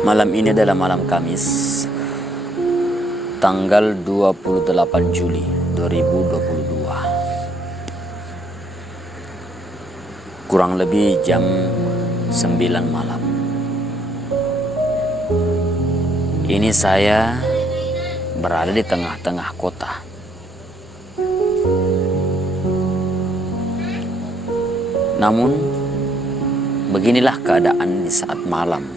Malam ini adalah malam Kamis, tanggal 28 Juli 2022. Kurang lebih jam 9 malam. Ini saya berada di tengah-tengah kota. Namun, beginilah keadaan di saat malam.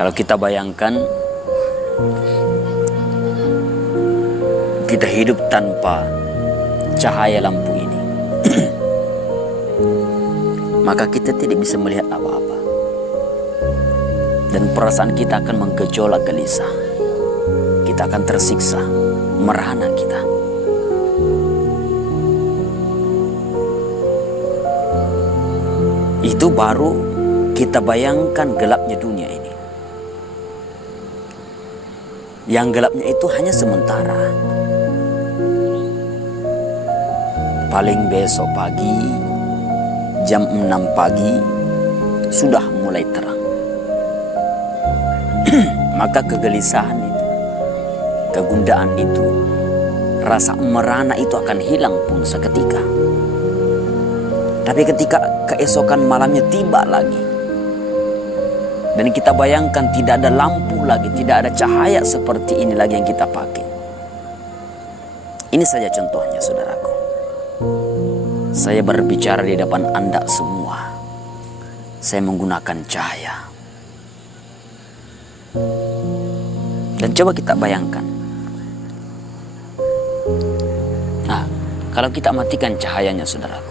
Kalau kita bayangkan, kita hidup tanpa cahaya lampu ini, maka kita tidak bisa melihat apa-apa. Dan perasaan kita akan menggejolak gelisah. Kita akan tersiksa, merana kita. Itu baru kita bayangkan gelapnya dunia ini. Yang gelapnya itu hanya sementara. Paling besok pagi, jam 6 pagi, sudah mulai terang. Maka kegelisahan itu, kegundaan itu, rasa merana itu akan hilang pun seketika. Tapi ketika keesokan malamnya tiba lagi, dan kita bayangkan tidak ada lampu lagi, tidak ada cahaya seperti ini lagi yang kita pakai. Ini saja contohnya, saudaraku. Saya berbicara di depan Anda semua. Saya menggunakan cahaya. Dan coba kita bayangkan. Nah, kalau kita matikan cahayanya, saudaraku,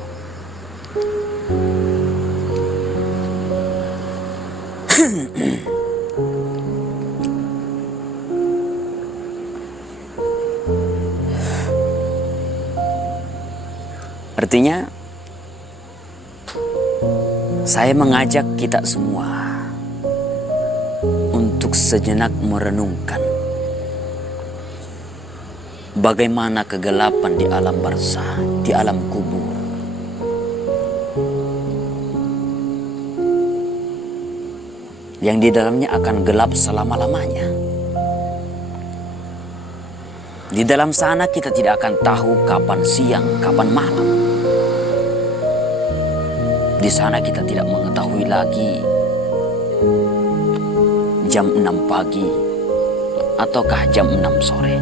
artinya saya mengajak kita semua untuk sejenak merenungkan bagaimana kegelapan di alam barzah, di alam kubur. Yang di dalamnya akan gelap selama-lamanya. Di dalam sana kita tidak akan tahu kapan siang, kapan malam. Di sana kita tidak mengetahui lagi jam 6 pagi ataukah jam 6 sore.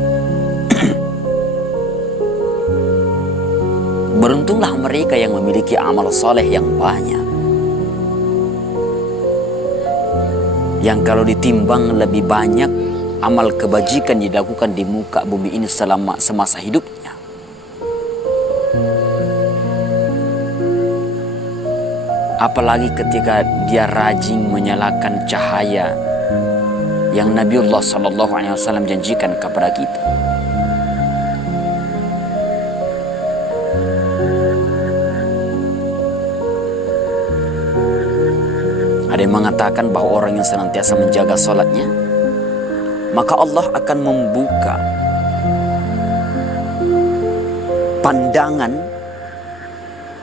Beruntunglah mereka yang memiliki amal soleh yang banyak. Yang kalau ditimbang lebih banyak amal kebajikan dilakukan di muka bumi ini selama semasa hidupnya. Apalagi ketika dia rajin menyalakan cahaya yang Nabiullah SAW janjikan kepada kita. Ada yang mengatakan bahwa orang yang senantiasa menjaga sholatnya, maka Allah akan membuka pandangan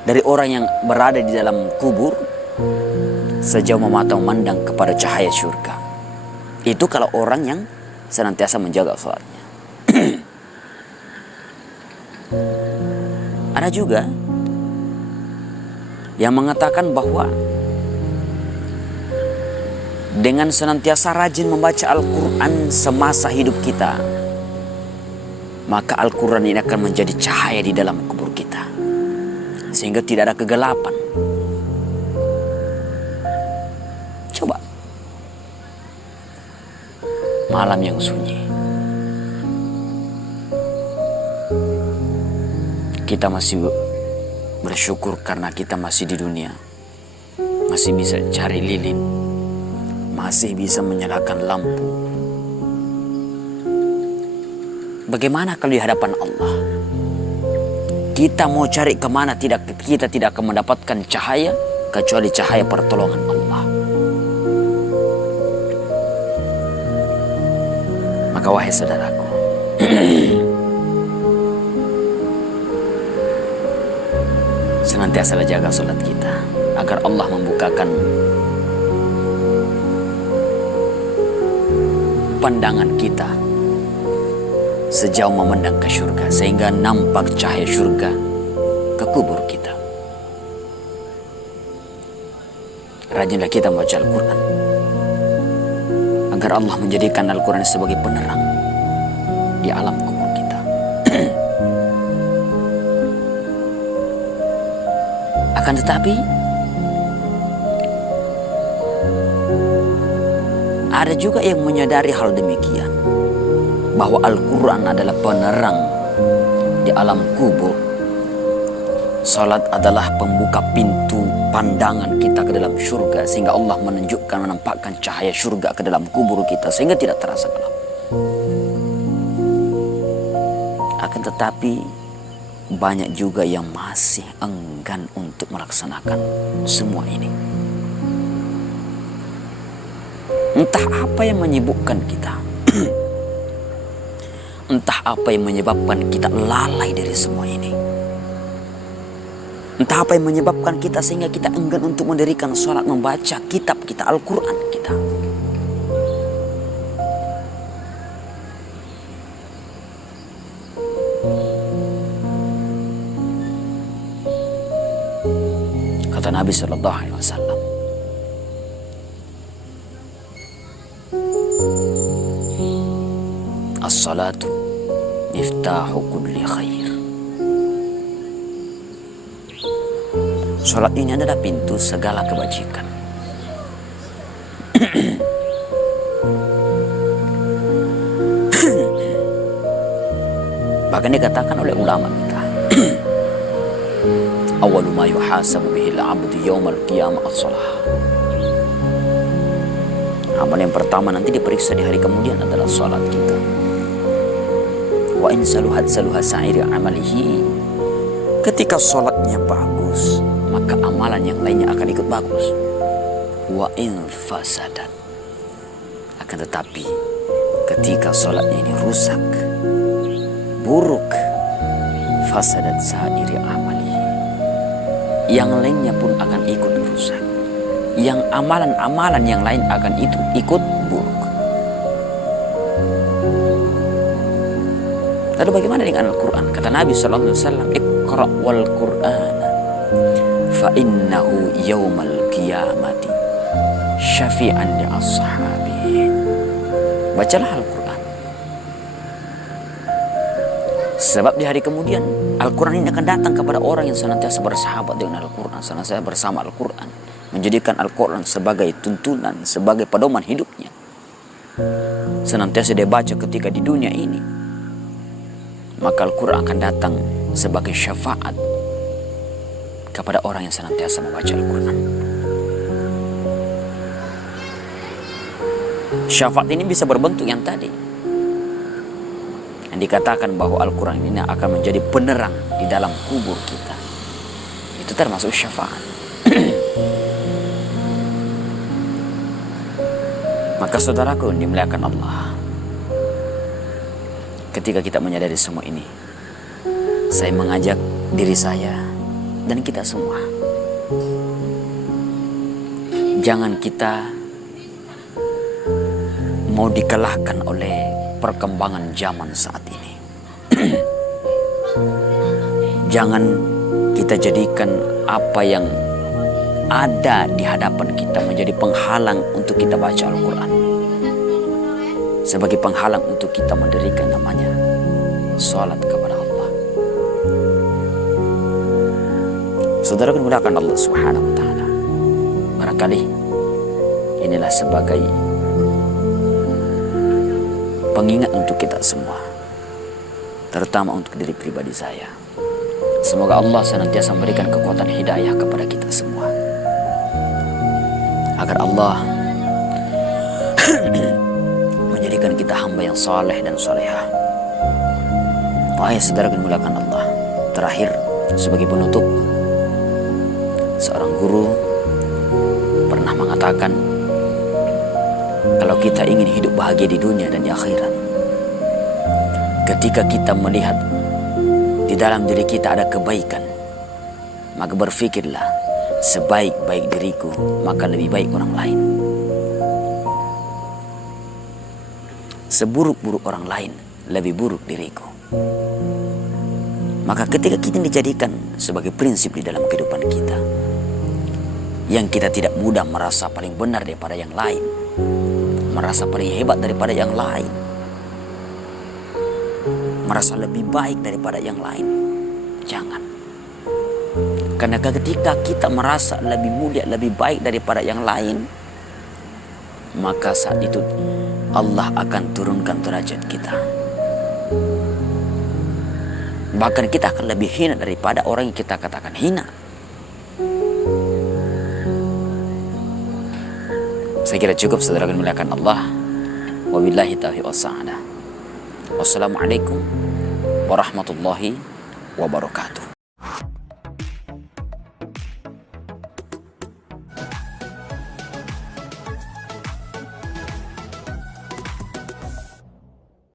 dari orang yang berada di dalam kubur sejauh mata memandang kepada cahaya surga. Itu kalau orang yang senantiasa menjaga sholatnya. Ada juga yang mengatakan bahwa dengan senantiasa rajin membaca Al-Quran semasa hidup kita, maka Al-Quran ini akan menjadi cahaya di dalam kubur kita, sehingga tidak ada kegelapan. Coba malam yang sunyi, kita masih bersyukur karena kita masih di dunia, masih bisa cari lilin, masih bisa menyalakan lampu. Bagaimana kalau di hadapan Allah? Kita mau cari kemana, kita tidak akan mendapatkan cahaya kecuali cahaya pertolongan Allah. Maka wahai saudaraku, senantiasa jaga salat kita. agar Allah membukakan pandangan kita sejauh memandang ke surga, sehingga nampak cahaya surga ke kubur kita. Rajinlah kita membaca Al-Quran, agar Allah menjadikan Al-Quran sebagai penerang di alam kubur kita. Akan tetapi ada juga yang menyadari hal demikian, bahwa Al-Quran adalah penerang di alam kubur. Salat adalah pembuka pintu pandangan kita ke dalam surga, sehingga Allah menunjukkan, menampakkan cahaya surga ke dalam kubur kita, sehingga tidak terasa gelap. Akan tetapi banyak juga yang masih enggan untuk melaksanakan semua ini. Entah apa yang menyibukkan kita, entah apa yang menyebabkan kita lalai dari semua ini, entah apa yang menyebabkan kita sehingga kita enggan untuk mendirikan sholat, membaca kitab kita, Al-Quran kita. Kata Nabi SAW, as-salatu miftahu kulli khair. Salat ini adalah pintu segala kebajikan. Bahkan dikatakan oleh ulama kita, awwalu ma yuhasabu bihil abdu yaumal qiyamah as-salah. Amal yang pertama nanti diperiksa di hari kemudian adalah salat kita. Wa in saluhat saluha sa'iri amalihi. Ketika salatnya bagus, maka amalan yang lainnya akan ikut bagus. Wa in fasadat. Akan tetapi ketika salatnya ini rusak, buruk, fasadat sa'iri amalihi, yang lainnya pun akan ikut rusak. Yang amalan-amalan yang lain akan itu ikut buruk. Lalu bagaimana dengan Al-Quran? Kata Nabi SAW, Iqra' wal Qur'an fa innahu yawmal qiyamati syafi'an li ashabi. Bacalah Al-Quran, sebab di hari kemudian Al-Quran ini akan datang kepada orang yang senantiasa bersahabat dengan Al-Quran, senantiasa bersama Al-Quran, menjadikan Al-Quran sebagai tuntunan, sebagai pedoman hidupnya. Senantiasa dia baca ketika di dunia ini, maka Al-Quran akan datang sebagai syafaat kepada orang yang senantiasa membaca Al-Quran. Syafaat ini bisa berbentuk yang tadi, yang dikatakan bahwa Al-Quran ini akan menjadi penerang di dalam kubur kita. Itu termasuk syafaat. Maka saudaraku yang dimuliakan Allah, ketika kita menyadari semua ini, saya mengajak diri saya dan kita semua, jangan kita mau dikalahkan oleh perkembangan zaman saat ini. Jangan kita jadikan apa yang ada di hadapan kita menjadi penghalang untuk kita baca Al-Quran, sebagai penghalang untuk kita mendirikan namanya salat kepada Allah. Saudara menggunakan Allah Subhanahu wa Ta'ala, barangkali inilah sebagai pengingat untuk kita semua, terutama untuk diri pribadi saya. Semoga Allah senantiasa memberikan kekuatan hidayah kepada kita semua, agar Allah menjadikan kita hamba yang saleh dan salehah. Wahai saudara yang dimuliakan Allah, terakhir sebagai penutup, seorang guru pernah mengatakan, kalau kita ingin hidup bahagia di dunia dan di akhirat, ketika kita melihat di dalam diri kita ada kebaikan, maka berfikirlah sebaik-baik diriku, maka lebih baik orang lain. Seburuk-buruk orang lain, lebih buruk diriku. Maka ketika kita dijadikan sebagai prinsip di dalam kehidupan kita, yang kita tidak mudah merasa paling benar daripada yang lain, merasa paling hebat daripada yang lain, merasa lebih baik daripada yang lain, jangan. Karena ketika kita merasa lebih mulia, lebih baik daripada yang lain, maka saat itu Allah akan turunkan derajat kita. Bahkan kita akan lebih hina daripada orang yang kita katakan hina. Saya kira cukup, saudara yang dimuliakan Allah. Wabillahi taufiq wassalaam. Wassalamualaikum warahmatullahi wabarakatuh.